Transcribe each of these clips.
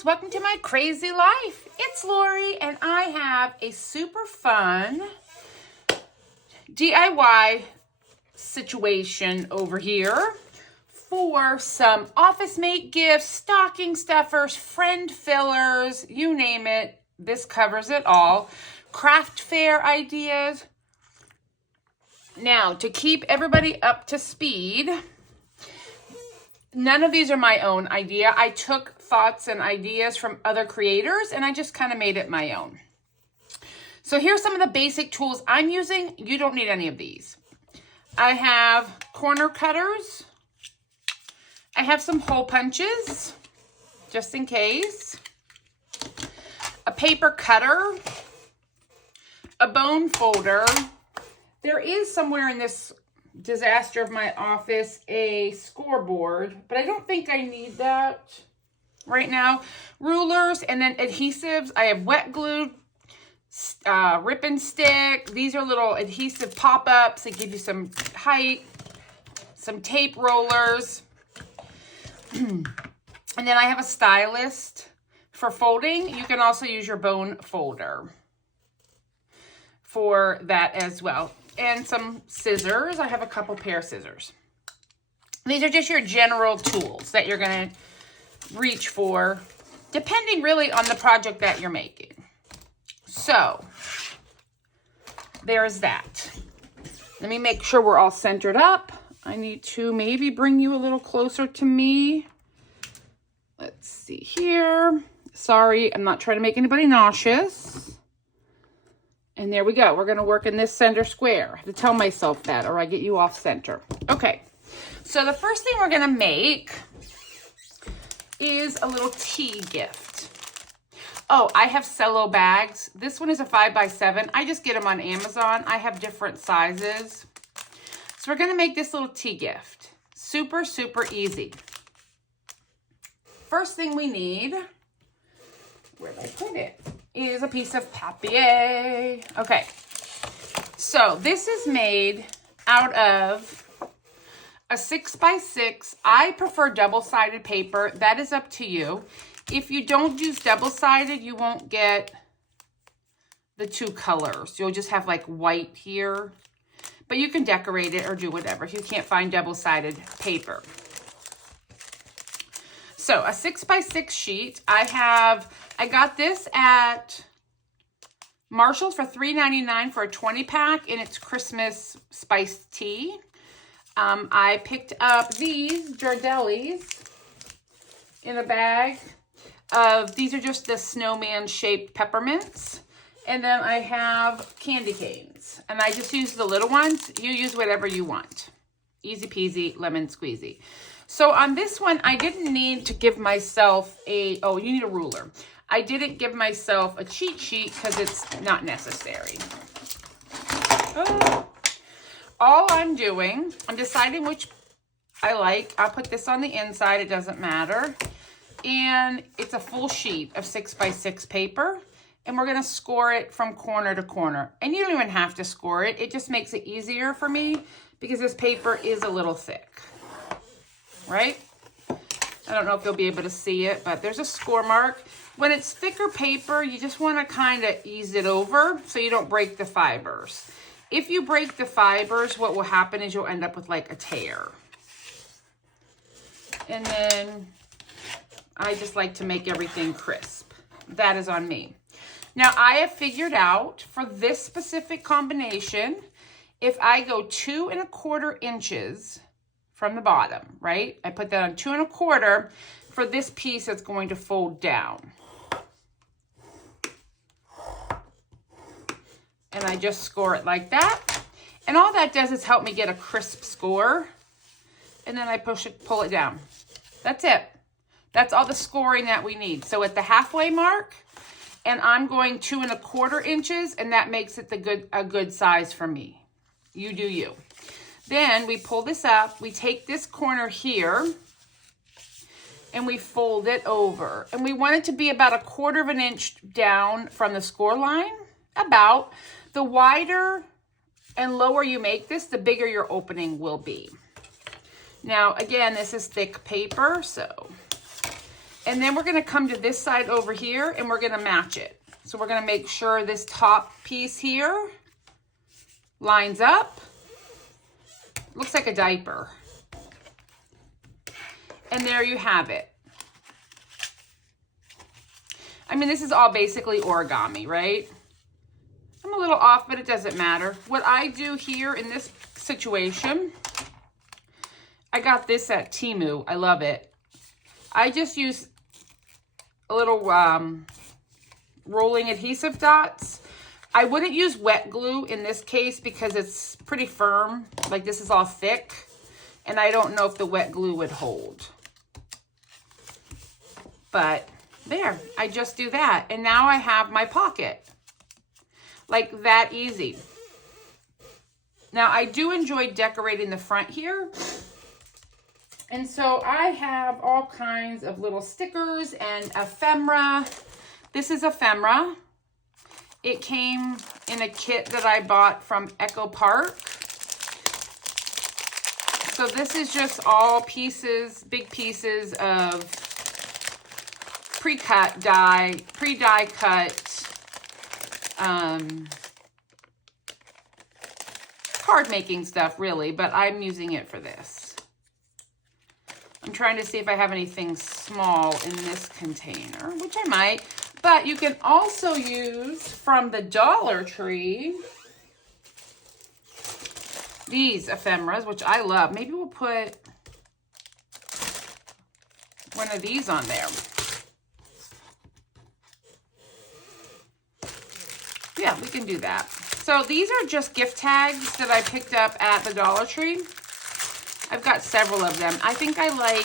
guys, welcome to my crazy life. It's Lori and I have a super fun DIY situation over here for some office mate gifts, stocking stuffers, friend fillers, you name it. This covers it all. Craft fair ideas. Now, to keep everybody up to speed, none of these are my own idea. I took thoughts and ideas from other creators and I just kind of made it my own. So here's some of the basic tools I'm using. You don't need any of these. I have corner cutters. I have some hole punches, just in case. A paper cutter. A bone folder. There is somewhere in this disaster of my office a scoreboard, but I don't think I need that right now. Rulers and then adhesives. I have wet glue, rip and stick. These are little adhesive pop-ups that give you some height, some tape rollers. And then I have a stylist for folding. You can also use your bone folder for that as well. And some scissors. I have a couple pair of scissors. These are just your general tools that you're going to reach for, depending really on the project that you're making. So, there's that. Let me make sure we're all centered up. I need to maybe bring you a little closer to me. Let's see here. Sorry, I'm not trying to make anybody nauseous. And there we go. We're going to work in this center square. I have to tell myself that or I get you off center. Okay. So the first thing we're going to make is a little tea gift. Oh, I have cello bags. This one is a 5x7. I just get them on Amazon. I have different sizes. So we're going to make this little tea gift. Super, super easy. First thing we need, where did I put it? Is a piece of papier. Okay, so this is made out of a 6x6. I prefer double-sided paper. That is up to you. If you don't use double-sided, you won't get the two colors. You'll just have like white here, but you can decorate it or do whatever if you can't find double-sided paper. So a 6x6 sheet. I got this at Marshall's for $3.99 for a 20-pack, and it's Christmas spiced tea. I picked up these Jardellis in a bag of, these are just the snowman-shaped peppermints. And then I have candy canes, and I just use the little ones. You use whatever you want. Easy peasy, lemon squeezy. So on this one, I didn't need to give myself you need a ruler. I didn't give myself a cheat sheet because it's not necessary. All I'm doing, I'm deciding which I like. I'll put this on the inside, it doesn't matter. And it's a full sheet of 6x6 paper. And we're gonna score it from corner to corner. And you don't even have to score it. It just makes it easier for me because this paper is a little thick. Right? I don't know if you'll be able to see it, but there's a score mark. When it's thicker paper, you just want to kind of ease it over so you don't break the fibers. If you break the fibers, what will happen is you'll end up with like a tear. And then I just like to make everything crisp. That is on me. Now I have figured out for this specific combination, if I go 2 1/4 inches from the bottom, right? I put that on 2 1/4 for this piece that's going to fold down. And I just score it like that. And all that does is help me get a crisp score. And then I pull it down. That's it. That's all the scoring that we need. So at the halfway mark, and I'm going 2 1/4 inches, and that makes it a good size for me. You do you. Then we pull this up, we take this corner here, and we fold it over. And we want it to be about 1/4 inch down from the score line, about. The wider and lower you make this, the bigger your opening will be. Now, again, this is thick paper, so. And then we're gonna come to this side over here and we're gonna match it. So we're gonna make sure this top piece here lines up. Looks like a diaper. And there you have it. I mean, this is all basically origami, right? I'm a little off, but it doesn't matter. What I do here in this situation, I got this at Temu. I love it. I just use a little rolling adhesive dots. I wouldn't use wet glue in this case because it's pretty firm. Like this is all thick. And I don't know if the wet glue would hold. But there, I just do that. And now I have my pocket. Like that easy. Now I do enjoy decorating the front here. And so I have all kinds of little stickers and ephemera. This is ephemera. It came in a kit that I bought from Echo Park. So this is just all pieces, big pieces of pre-cut die, pre-die cut card making stuff really, but I'm using it for this. I'm trying to see if I have anything small in this container, which I might, but you can also use from the Dollar Tree these ephemeras, which I love. Maybe we'll put one of these on there. Yeah, we can do that. So these are just gift tags that I picked up at the Dollar Tree. I've got several of them. I think I like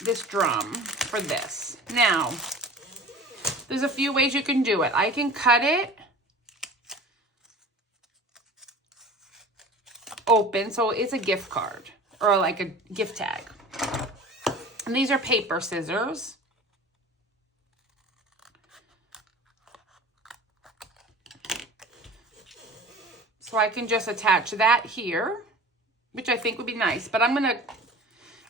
this drum for this. Now, there's a few ways you can do it. I can cut it open, so it's a gift card or like a gift tag. And these are paper scissors. So I can just attach that here, which I think would be nice, but I'm gonna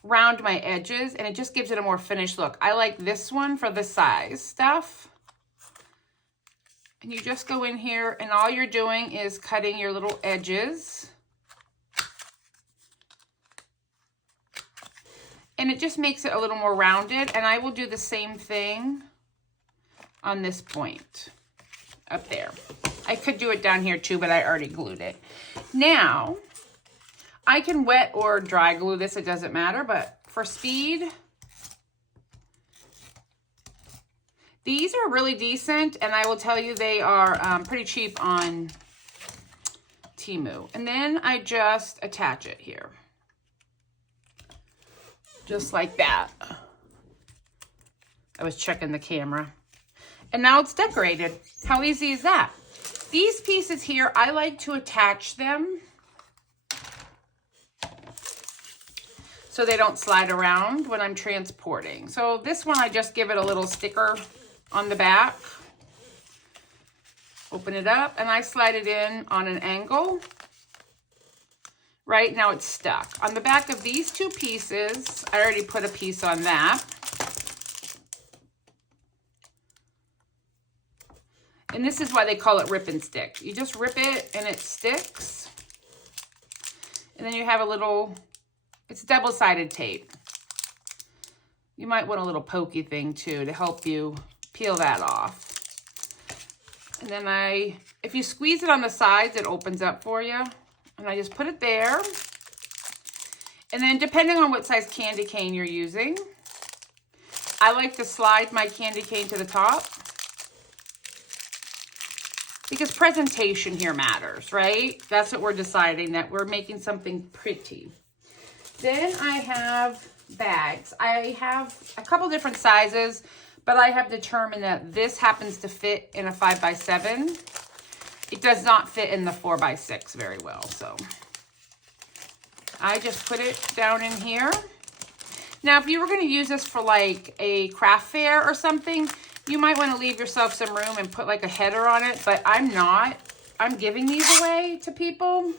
round my edges and it just gives it a more finished look. I like this one for the size stuff. And you just go in here and all you're doing is cutting your little edges. And it just makes it a little more rounded. And I will do the same thing on this point up there. I could do it down here too, but I already glued it. Now, I can wet or dry glue this, it doesn't matter, but for speed, these are really decent, and I will tell you they are pretty cheap on Temu. And then I just attach it here. Just like that. I was checking the camera. And now it's decorated. How easy is that? These pieces here, I like to attach them so they don't slide around when I'm transporting. So this one, I just give it a little sticker on the back. Open it up, and I slide it in on an angle. Right now it's stuck. On the back of these two pieces, I already put a piece on that. And this is why they call it rip and stick. You just rip it and it sticks. And then you have a little, it's double-sided tape. You might want a little pokey thing too to help you peel that off. And then if you squeeze it on the sides, it opens up for you. And I just put it there. And then depending on what size candy cane you're using, I like to slide my candy cane to the top. Because presentation here matters, right? That's what we're deciding, that we're making something pretty. Then I have bags. I have a couple different sizes, but I have determined that this happens to fit in a 5x7. It does not fit in the 4x6 very well, so I just put it down in here. Now, if you were going to use this for like a craft fair or something, you might want to leave yourself some room and put like a header on it, but I'm not. I'm giving these away to people.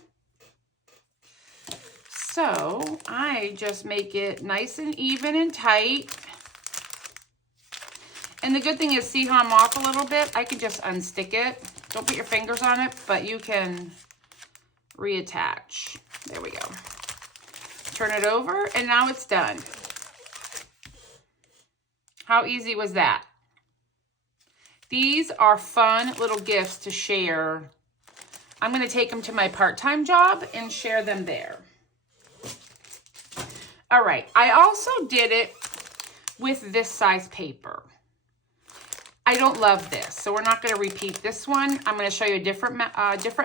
So I just make it nice and even and tight. And the good thing is, see how I'm off a little bit? I can just unstick it. Don't put your fingers on it, but you can reattach. There we go. Turn it over, and now it's done. How easy was that? These are fun little gifts to share. I'm going to take them to my part-time job and share them there. All right, I also did it with this size paper. I don't love this, so we're not going to repeat this one. I'm going to show you a different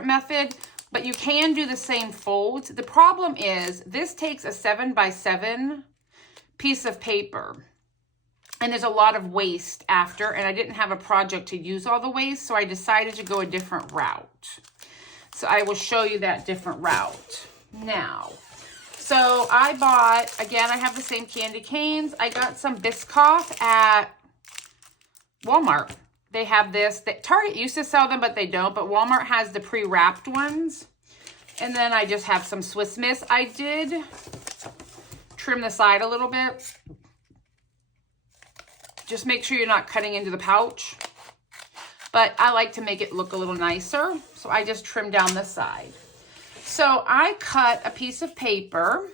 method, but you can do the same folds. The problem is this takes a 7x7 piece of paper, and there's a lot of waste after, and I didn't have a project to use all the waste, so I decided to go a different route. So I will show you that different route now. So I bought, again, I have the same candy canes. I got some Biscoff at Walmart. They have this. Target used to sell them, but they don't. But Walmart has the pre-wrapped ones. And then I just have some Swiss Miss. I did trim the side a little bit. Just make sure you're not cutting into the pouch. But I like to make it look a little nicer. So I just trimmed down the side. So I cut a piece of paper.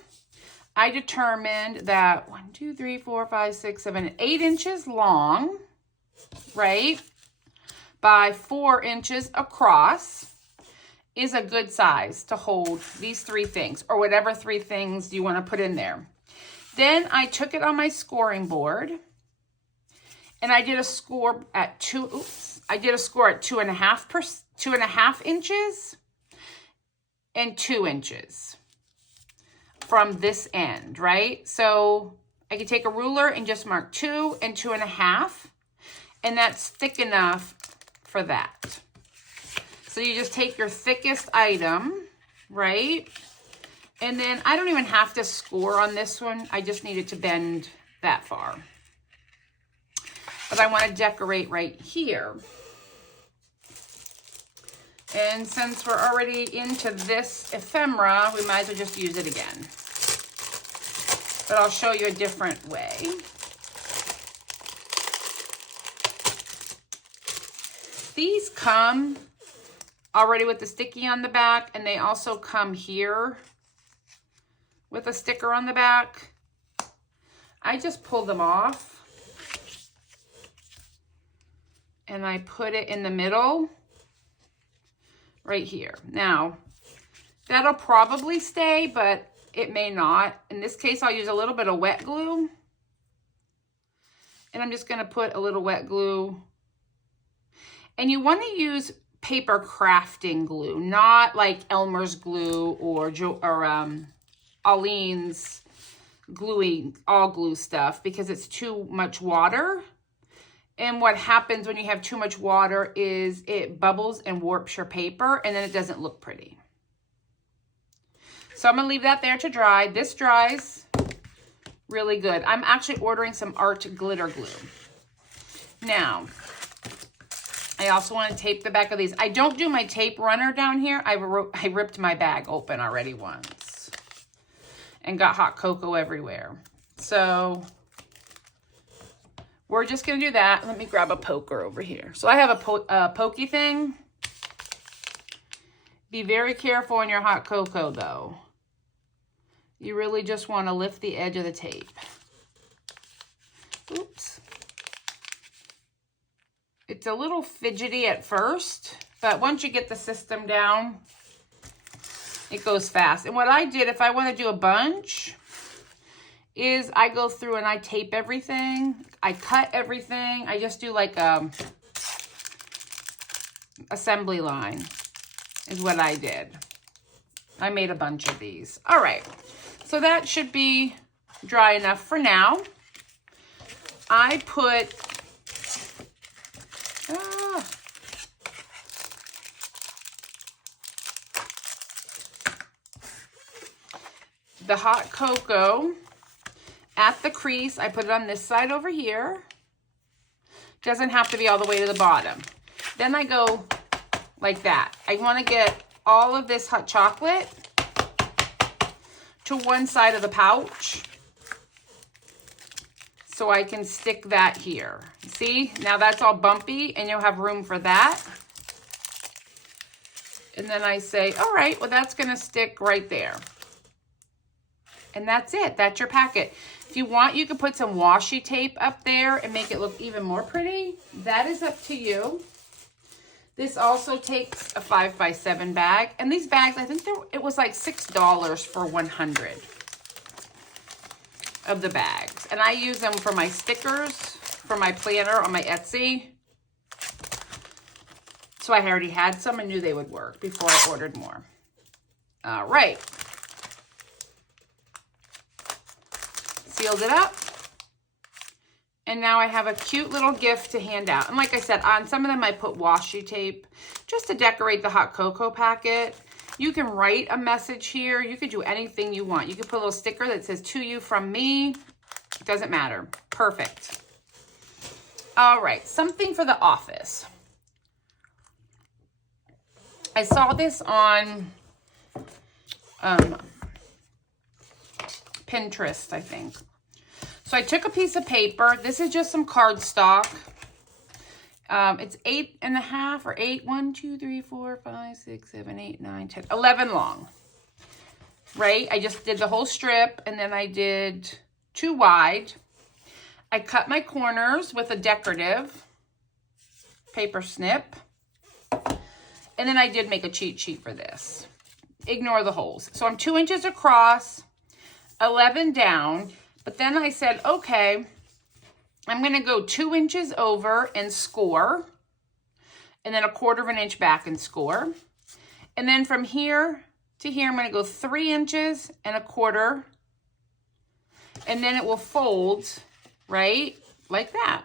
I determined that 1, 2, 3, 4, 5, 6, 7, 8 inches long, right, by 4 inches across is a good size to hold these 3 things, or whatever 3 things you want to put in there. Then I took it on my scoring board, and I did a score at 2.5 inches and 2 inches from this end, right? So I could take a ruler and just mark 2 and 2.5, and that's thick enough for that. So you just take your thickest item, right? And then I don't even have to score on this one. I just need it to bend that far. But I want to decorate right here. And since we're already into this ephemera, we might as well just use it again. But I'll show you a different way. These come already with the sticky on the back, and they also come here with a sticker on the back. I just pull them off, and I put it in the middle right here. Now, that'll probably stay, but it may not. In this case, I'll use a little bit of wet glue, and I'm just going to put a little wet glue. And you want to use paper crafting glue, not like Elmer's glue or Aleene's all glue stuff, because it's too much water. And what happens when you have too much water is it bubbles and warps your paper, and then it doesn't look pretty. So I'm going to leave that there to dry. This dries really good. I'm actually ordering some art glitter glue. Now, I also want to tape the back of these. I don't do my tape runner down here. I ripped my bag open already once and got hot cocoa everywhere. So we're just going to do that. Let me grab a poker over here. So I have a pokey thing. Be very careful on your hot cocoa, though. You really just want to lift the edge of the tape. Oops. It's a little fidgety at first, but once you get the system down, it goes fast. And what I did, if I want to do a bunch, is I go through and I tape everything. I cut everything. I just do like a assembly line is what I did. I made a bunch of these. All right. So that should be dry enough for now. I put the hot cocoa at the crease. I put it on this side over here. Doesn't have to be all the way to the bottom. Then I go like that. I want to get all of this hot chocolate to one side of the pouch so I can stick that here. See, now that's all bumpy and you'll have room for that. And then I say, all right, well, that's gonna stick right there. And that's it, that's your packet. If you want, you could put some washi tape up there and make it look even more pretty. That is up to you. This also takes a 5x7 bag. And these bags, I think it was like $6 for 100 of the bags. And I use them for my stickers, for my planner on my Etsy. So I already had some and knew they would work before I ordered more. All right. Sealed it up. And now I have a cute little gift to hand out. And like I said, on some of them I put washi tape just to decorate the hot cocoa packet. You can write a message here. You could do anything you want. You could put a little sticker that says, to you from me. It doesn't matter. Perfect. All right, something for the office. I saw this on Pinterest, I think. So I took a piece of paper. This is just some cardstock. It's 8.5 or 8, 1, 2, 3, 4, 5, 6, 7, 8, 9, 10, 11 long, right? I just did the whole strip and then I did 2 wide. I cut my corners with a decorative paper snip. And then I did make a cheat sheet for this. Ignore the holes. So I'm 2 inches across, 11 down. But then I said, okay, I'm going to go 2 inches over and score. And then 1/4 inch back and score. And then from here to here, I'm going to go 3 inches and 1/4. And then it will fold, right, like that.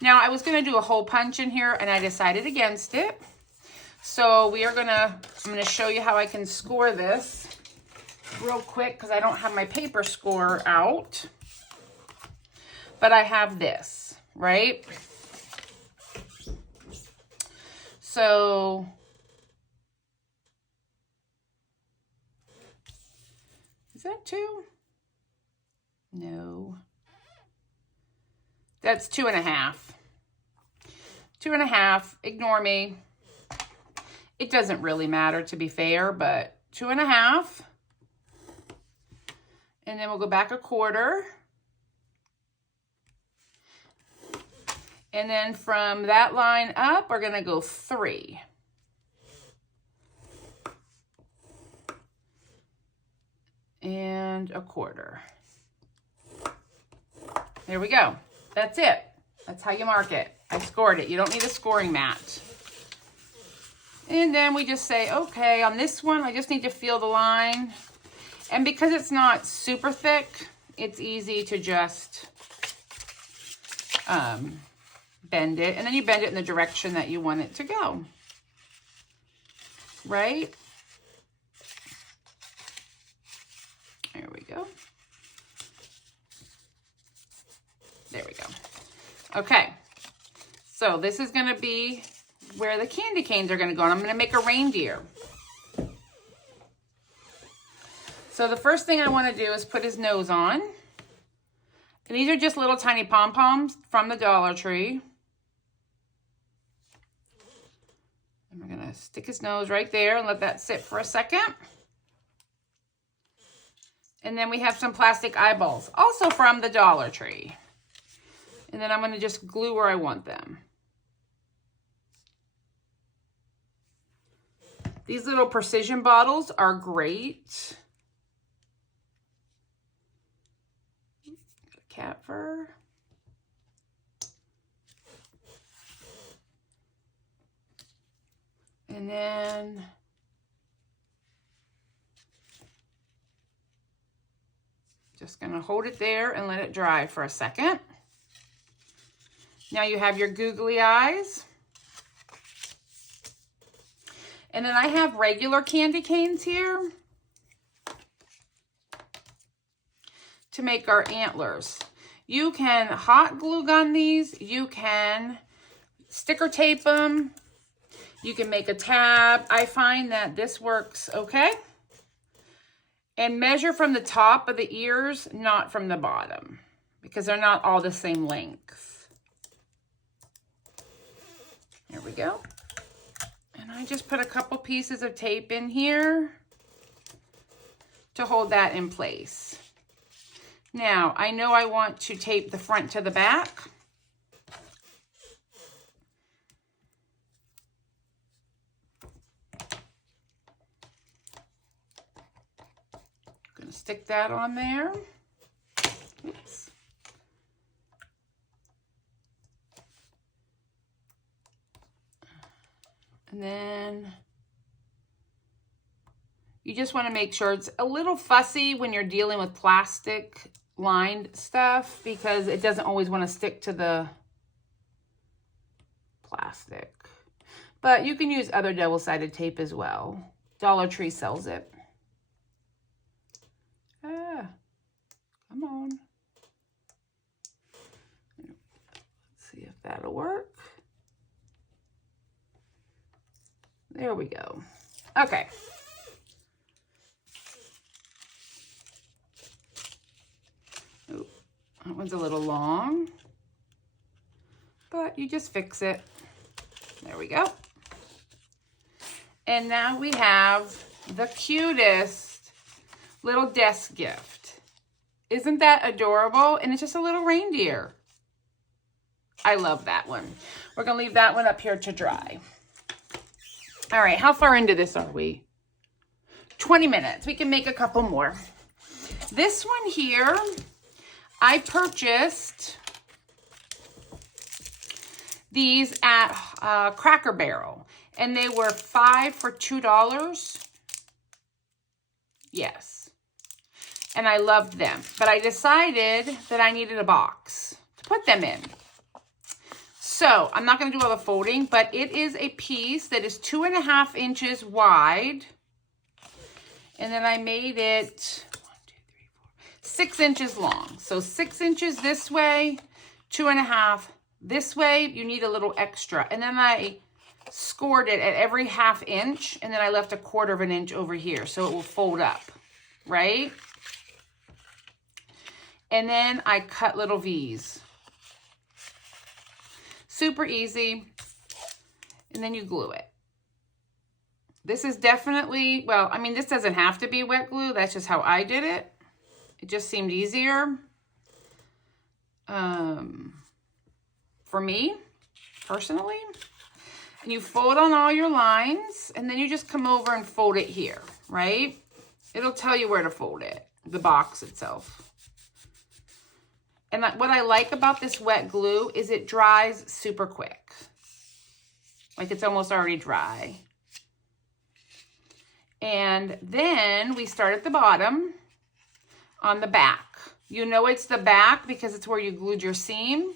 Now, I was going to do a hole punch in here, and I decided against it. So I'm going to show you how I can score this real quick because I don't have my paper score out. But I have this, right? So is that 2? No. That's 2.5. 2.5, ignore me. It doesn't really matter, to be fair, but 2.5. And then we'll go back 1/4. And then from that line up, we're gonna go 3. And 1/4. There we go. That's it. That's how you mark it. I scored it. You don't need a scoring mat. And then we just say, okay, on this one, I just need to feel the line. And because it's not super thick, it's easy to just bend it. And then you bend it in the direction that you want it to go. Right? There we go. There we go. Okay. So this is going to be where the candy canes are going to go. And I'm going to make a reindeer. So the first thing I want to do is put his nose on. And these are just little tiny pom-poms from the Dollar Tree. And we're going to stick his nose right there and let that sit for a second. And then we have some plastic eyeballs, also from the Dollar Tree. And then I'm going to just glue where I want them. These little precision bottles are great. Cat fur. And then just going to hold it there and let it dry for a second. Now you have your googly eyes. And then I have regular candy canes here to make our antlers. You can hot glue gun these. You can sticker tape them. You can make a tab. I find that this works okay. And measure from the top of the ears, not from the bottom, because they're not all the same length. There we go. And I just put a couple pieces of tape in here to hold that in place. Now, I know I want to tape the front to the back. I'm going to stick that on there. Oops. And then you just want to make sure it's a little fussy when you're dealing with plastic lined stuff because it doesn't always want to stick to the plastic. But you can use other double-sided tape as well. Dollar Tree sells it. Come on. Let's see if that'll work. There we go. Okay. Ooh, that one's a little long, but you just fix it. There we go. And now we have the cutest little desk gift. Isn't that adorable? And it's just a little reindeer. I love that one. We're going to leave that one up here to dry. All right, how far into this are we? 20 minutes. We can make a couple more. This one here, I purchased these at Cracker Barrel, and they were 5 for $2. Yes. And I loved them, but I decided that I needed a box to put them in. So I'm not going to do all the folding, but it is a piece that is 2.5 inches wide. And then I made it 6 inches long. So 6 inches this way, 2.5 this way. You need a little extra. And then I scored it at every 1/2 inch. And then I left 1/4 inch over here so it will fold up, right? And then I cut little V's. Super easy. And then you glue it. This is definitely, well, I mean, this doesn't have to be wet glue. That's just how I did it. It just seemed easier for me, personally. And you fold on all your lines, and then you just come over and fold it here, right? It'll tell you where to fold it, the box itself. And what I like about this wet glue is it dries super quick. Like it's almost already dry. And then we start at the bottom on the back. You know it's the back because it's where you glued your seam.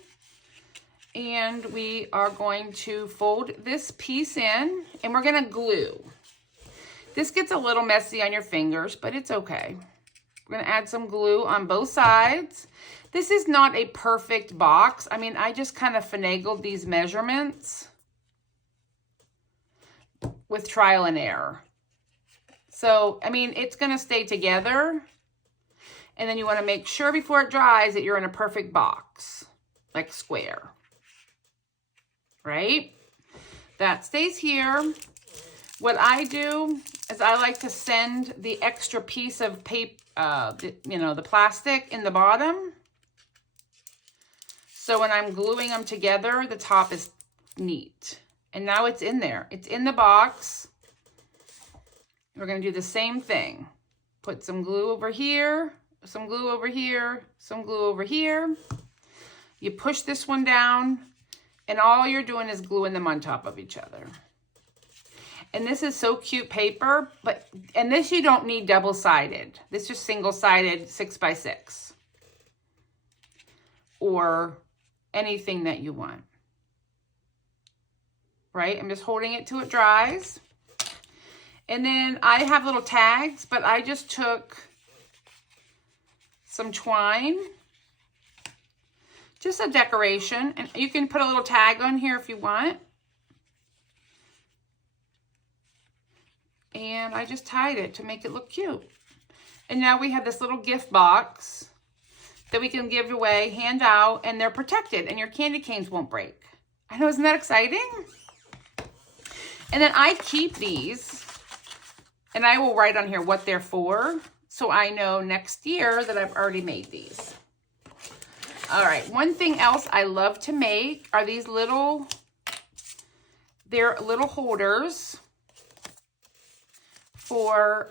And we are going to fold this piece in and we're going to glue. This gets a little messy on your fingers, but it's okay. We're going to add some glue on both sides. This is not a perfect box. I mean, I just kind of finagled these measurements with trial and error. So, I mean, it's going to stay together. And then you want to make sure before it dries that you're in a perfect box, like square. Right? That stays here. What I do is I like to send the extra piece of paper, the plastic in the bottom. So when I'm gluing them together, the top is neat. And now it's in there. It's in the box. We're going to do the same thing. Put some glue over here, some glue over here, some glue over here. You push this one down, and all you're doing is gluing them on top of each other. And this is so cute paper, and this you don't need double-sided. This is single-sided 6x6. Or anything that you want. Right? I'm just holding it till it dries. And then I have little tags, but I just took some twine. Just a decoration. And you can put a little tag on here if you want. And I just tied it to make it look cute. And now we have this little gift box that we can give away, hand out, and they're protected, and your candy canes won't break. I know, isn't that exciting? And then I keep these, and I will write on here what they're for, so I know next year that I've already made these. All right, one thing else I love to make are these little, they're little holders for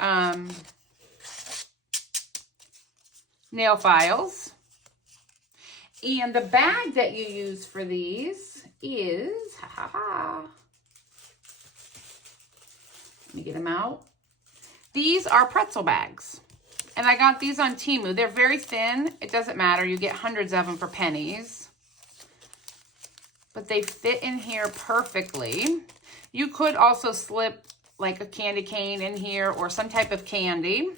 nail files. And the bag that you use for these is, let me get them out. These are pretzel bags. And I got these on Temu. They're very thin. It doesn't matter. You get hundreds of them for pennies. But they fit in here perfectly. You could also slip like a candy cane in here or some type of candy.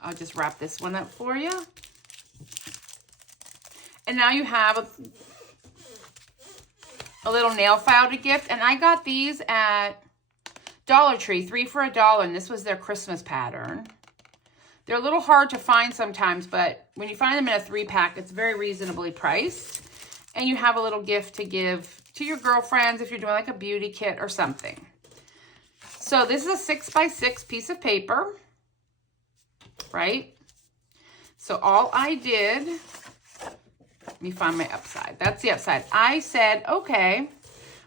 I'll just wrap this one up for you. And now you have a little nail file to gift. And I got these at Dollar Tree, 3 for $1, and this was their Christmas pattern. They're a little hard to find sometimes, but when you find them in a 3-pack, it's very reasonably priced. And you have a little gift to give to your girlfriends if you're doing like a beauty kit or something. So this is a 6x6 piece of paper, right? So all I did, let me find my upside. That's the upside. I said, okay,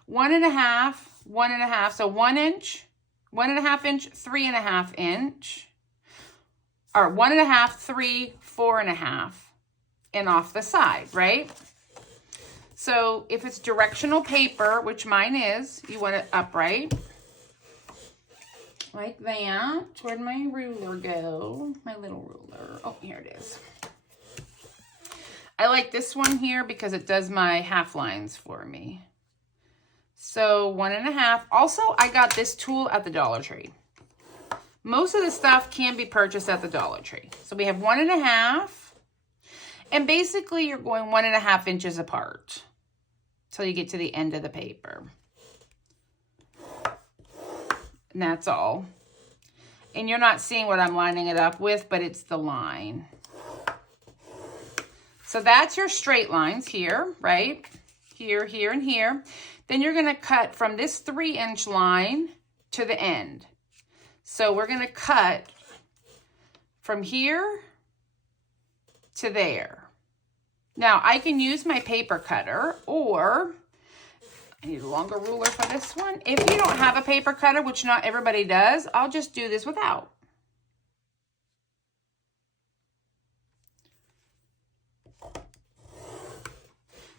1.5, 1.5, so 1 inch, 1.5 inch, 3.5 inch, or 1.5, 3, 4.5, and off the side, right? So if it's directional paper, which mine is, you want it upright, like that. Where'd my ruler go? My little ruler. Oh, here it is. I like this one here because it does my half lines for me. So 1.5. Also, I got this tool at the Dollar Tree. Most of the stuff can be purchased at the Dollar Tree. So we have 1.5. And basically, you're going 1.5 inches apart till you get to the end of the paper. And that's all. And you're not seeing what I'm lining it up with, but it's the line. So that's your straight lines here, right? Here, here, and here. Then you're going to cut from this 3-inch line to the end. So we're going to cut from here to there. Now, I can use my paper cutter, or I need a longer ruler for this one. If you don't have a paper cutter, which not everybody does, I'll just do this without.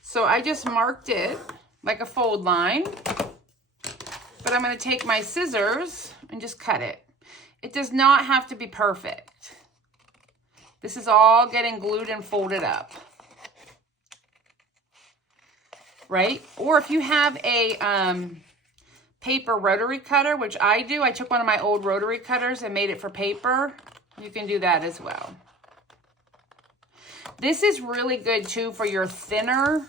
So I just marked it like a fold line, but I'm going to take my scissors and just cut it. It does not have to be perfect. This is all getting glued and folded up, right? Or if you have a paper rotary cutter, which I do, I took one of my old rotary cutters and made it for paper. You can do that as well. This is really good too for your thinner.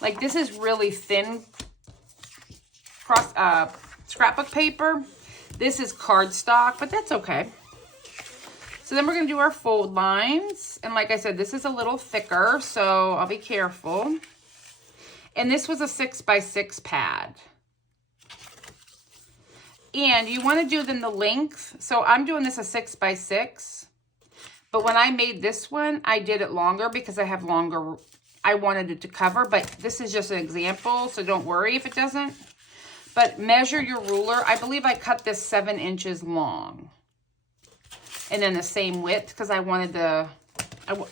Like this is really thin scrapbook paper. This is cardstock, but that's okay. So then we're going to do our fold lines. And like I said, this is a little thicker, so I'll be careful. And this was a 6x6 pad. And you want to do them the length. So I'm doing this a 6x6. But when I made this one, I did it longer because I have longer, I wanted it to cover. But this is just an example, so don't worry if it doesn't. But measure your ruler. I believe I cut this 7 inches long. And then the same width because I wanted the,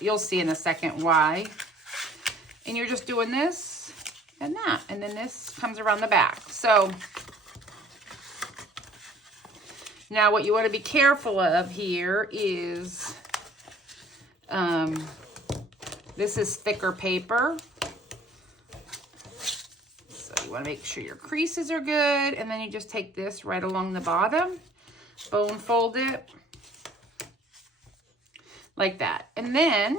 you'll see in a second why. And you're just doing this and that. And then this comes around the back. So now what you want to be careful of here is, this is thicker paper. So you want to make sure your creases are good. And then you just take this right along the bottom, bone fold it like that. And then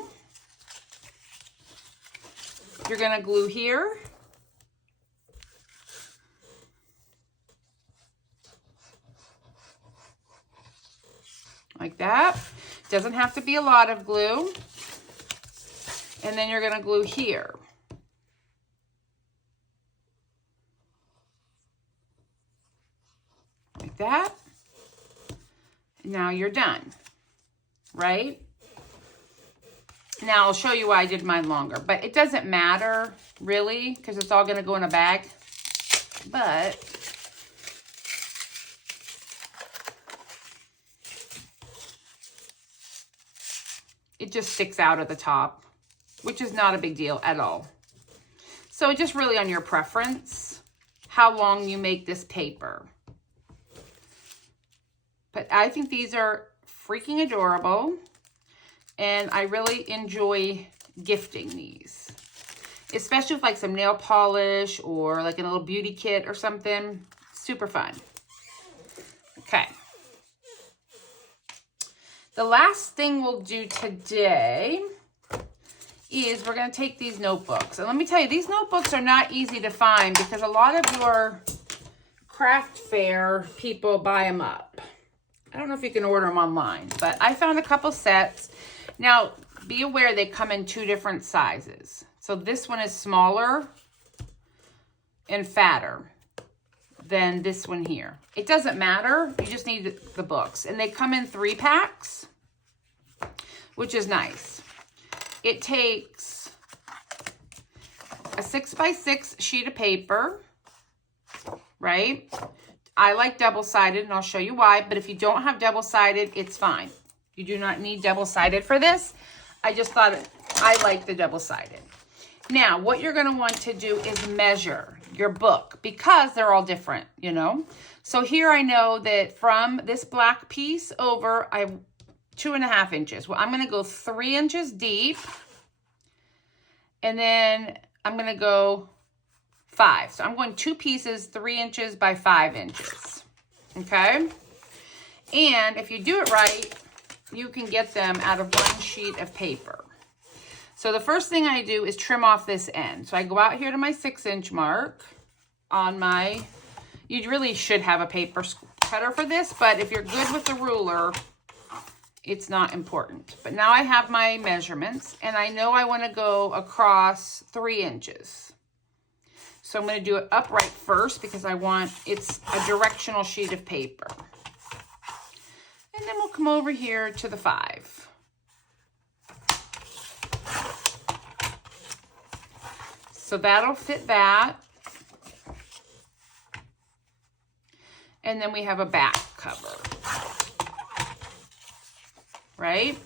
you're going to glue here. that. Doesn't have to be a lot of glue. And then you're gonna glue here. Like that. Now you're done, right? Now I'll show you why I did mine longer, but it doesn't matter really because it's all gonna go in a bag. But it just sticks out at the top, which is not a big deal at all. So just really on your preference, how long you make this paper. But I think these are freaking adorable, and I really enjoy gifting these, especially with like some nail polish or like a little beauty kit or something. Super fun. Okay. The last thing we'll do today is we're going to take these notebooks. And let me tell you, these notebooks are not easy to find because a lot of your craft fair people buy them up. I don't know if you can order them online, but I found a couple sets. Now, be aware they come in 2 different sizes. So this one is smaller and fatter than this one here. It doesn't matter. You just need the books. And they come in 3 packs, which is nice. It takes a 6x6 sheet of paper, right? I like double-sided, and I'll show you why. But if you don't have double-sided, it's fine. You do not need double-sided for this. I just thought I like the double-sided. Now, what you're going to want to do is measure your book because they're all different, you know. So here I know that from this black piece over, I have 2.5 inches. Well, I'm going to go 3 inches deep, and then I'm going to go 5. So I'm going 2 pieces, 3 inches by 5 inches. Okay. And if you do it right, you can get them out of 1 sheet of paper. So the first thing I do is trim off this end. So I go out here to my 6-inch mark on my, you really should have a paper cutter for this, but if you're good with the ruler, it's not important. But now I have my measurements, and I know I want to go across 3 inches. So I'm going to do it upright first because I want, it's a directional sheet of paper. And then we'll come over here to the 5. So that'll fit that. And then we have a back cover. Right?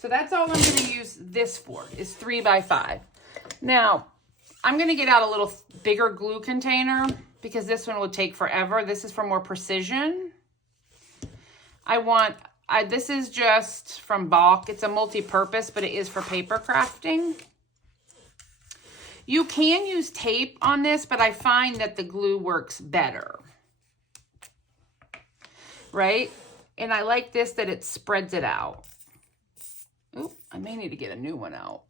So that's all I'm going to use this for, is 3 by 5. Now, I'm going to get out a little bigger glue container because this one will take forever. This is for more precision. This is just from Balk. It's a multi-purpose, but it is for paper crafting. You can use tape on this, but I find that the glue works better. Right? And I like this, that it spreads it out. Oop, I may need to get a new one out.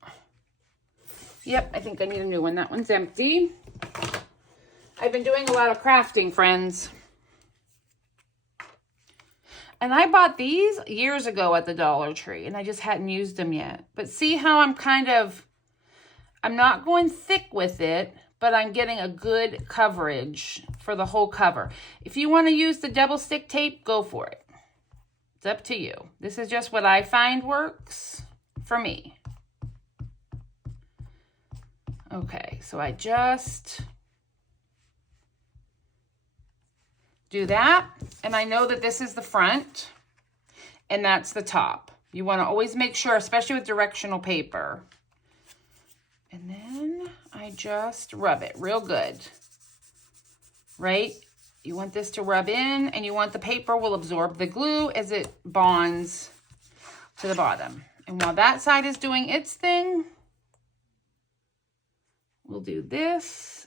Yep, I think I need a new one. That one's empty. I've been doing a lot of crafting, friends. And I bought these years ago at the Dollar Tree, and I just hadn't used them yet. But see how I'm not going thick with it, but I'm getting a good coverage for the whole cover. If you want to use the double stick tape, go for it. It's up to you. This is just what I find works for me. Okay, so I just do that, and I know that this is the front, and that's the top. You want to always make sure, especially with directional paper. And then I just rub it real good, right? You want this to rub in, and you want the paper will absorb the glue as it bonds to the bottom. And while that side is doing its thing, we'll do this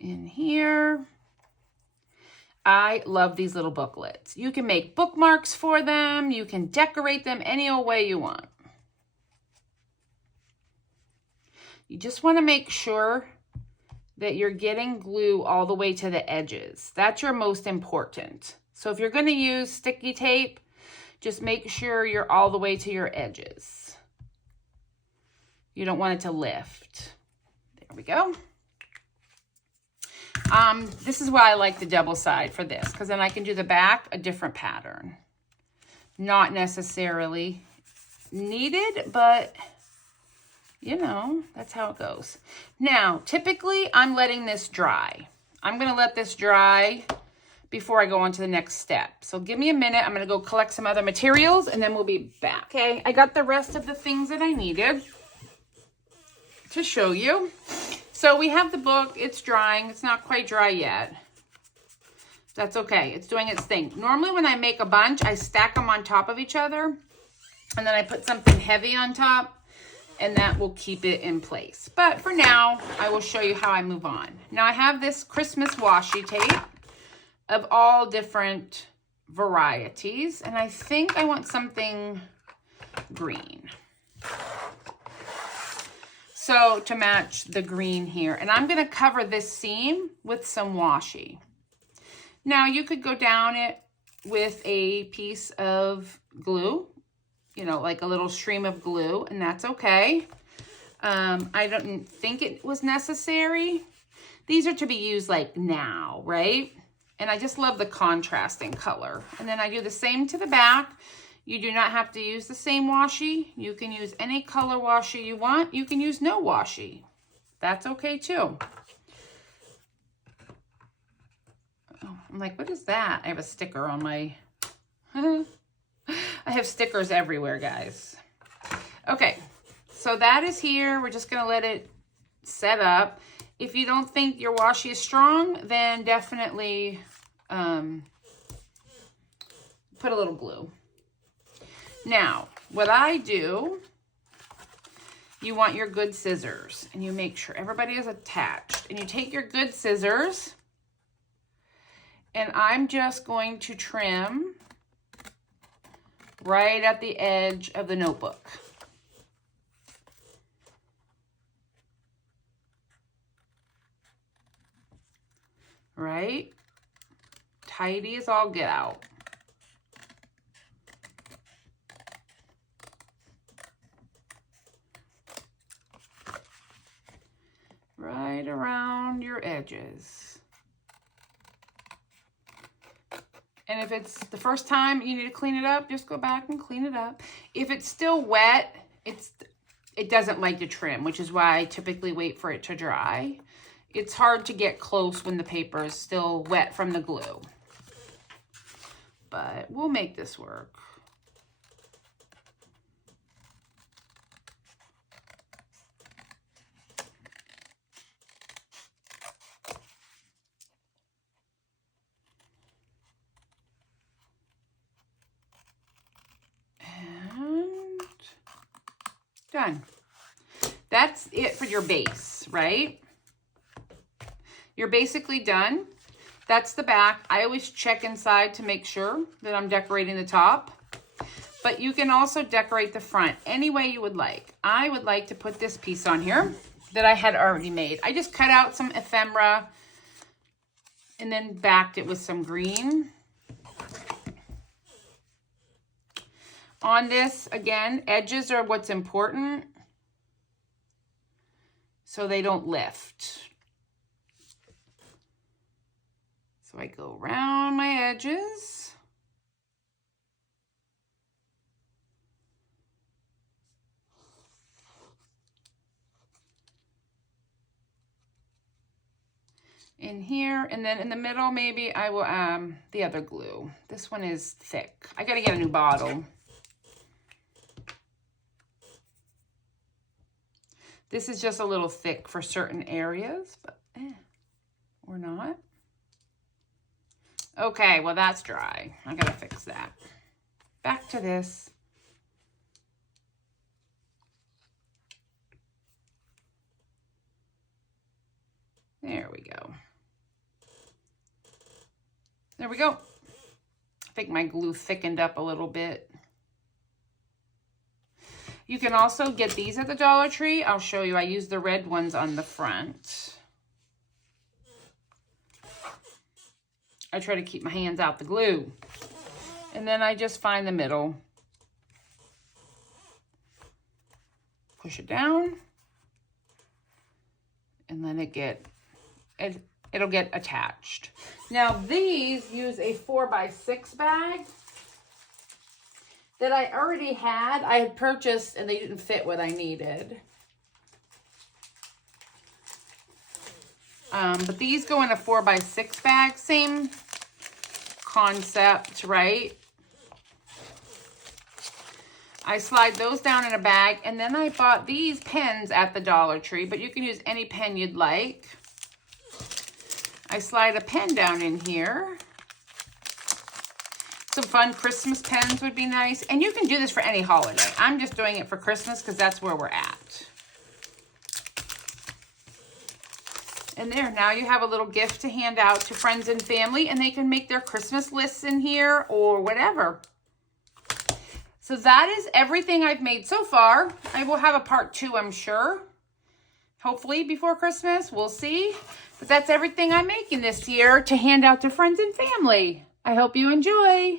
in here. I love these little booklets. You can make bookmarks for them. You can decorate them any old way you want. You just want to make sure that you're getting glue all the way to the edges. That's your most important. So if you're going to use sticky tape, just make sure you're all the way to your edges. You don't want it to lift. There we go. This is why I like the double side for this, because then I can do the back a different pattern. Not necessarily needed, but you know, that's how it goes. Now, typically I'm letting this dry. I'm going to let this dry before I go on to the next step. So give me a minute. I'm going to go collect some other materials and then we'll be back. Okay, I got the rest of the things that I needed to show you. So we have the book. It's drying. It's not quite dry yet. That's okay. It's doing its thing. Normally when I make a bunch, I stack them on top of each other and then I put something heavy on top, and that will keep it in place. But for now, I will show you how I move on. Now I have this Christmas washi tape of all different varieties, and I think I want something green. So to match the green here, and I'm gonna cover this seam with some washi. Now you could go down it with a piece of glue, you know, like a little stream of glue, and that's okay. I don't think it was necessary. These are to be used like now, right? And I just love the contrasting color. And then I do the same to the back. You do not have to use the same washi. You can use any color washi you want. You can use no washi. That's okay too. Oh, I'm like, what is that? I have a sticker on my... I have stickers everywhere, guys. Okay, so that is here. We're just gonna let it set up. If you don't think your washi is strong, then definitely put a little glue. Now, what I do, you want your good scissors, and you make sure everybody is attached. And you take your good scissors, and I'm just going to trim right at the edge of the notebook. Right? Tidy as all get out. Right around your edges. And if it's the first time you need to clean it up, just go back and clean it up. If it's still wet, it doesn't like to trim, which is why I typically wait for it to dry. It's hard to get close when the paper is still wet from the glue. But we'll make this work. Done. That's it for your base, right? You're basically done. That's the back. I always check inside to make sure that I'm decorating the top. But you can also decorate the front any way you would like. I would like to put this piece on here that I had already made. I just cut out some ephemera and then backed it with some green. On this, again, edges are what's important so they don't lift. So I go around my edges. In here, and then in the middle, maybe I will the other glue. This one is thick. I gotta get a new bottle. This is just a little thick for certain areas, but or not. Okay, well that's dry. I gotta fix that. Back to this. There we go. There we go. I think my glue thickened up a little bit. You can also get these at the Dollar Tree. I'll show you. I use the red ones on the front. I try to keep my hands out the glue. And then I just find the middle. Push it down. And then it'll get attached. Now these use a 4x6 bag that I already had. I had purchased and they didn't fit what I needed. But these go in a 4x6 bag. Same concept, right? I slide those down in a bag, and then I bought these pens at the Dollar Tree, but you can use any pen you'd like. I slide a pen down in here. Some fun Christmas pens would be nice, and you can do this for any holiday. I'm just doing it for Christmas because that's where we're at. And there, now you have a little gift to hand out to friends and family, and they can make their Christmas lists in here or whatever. So that is everything I've made so far. I will have a part 2, I'm sure. Hopefully before Christmas, we'll see. But that's everything I'm making this year to hand out to friends and family. I hope you enjoy.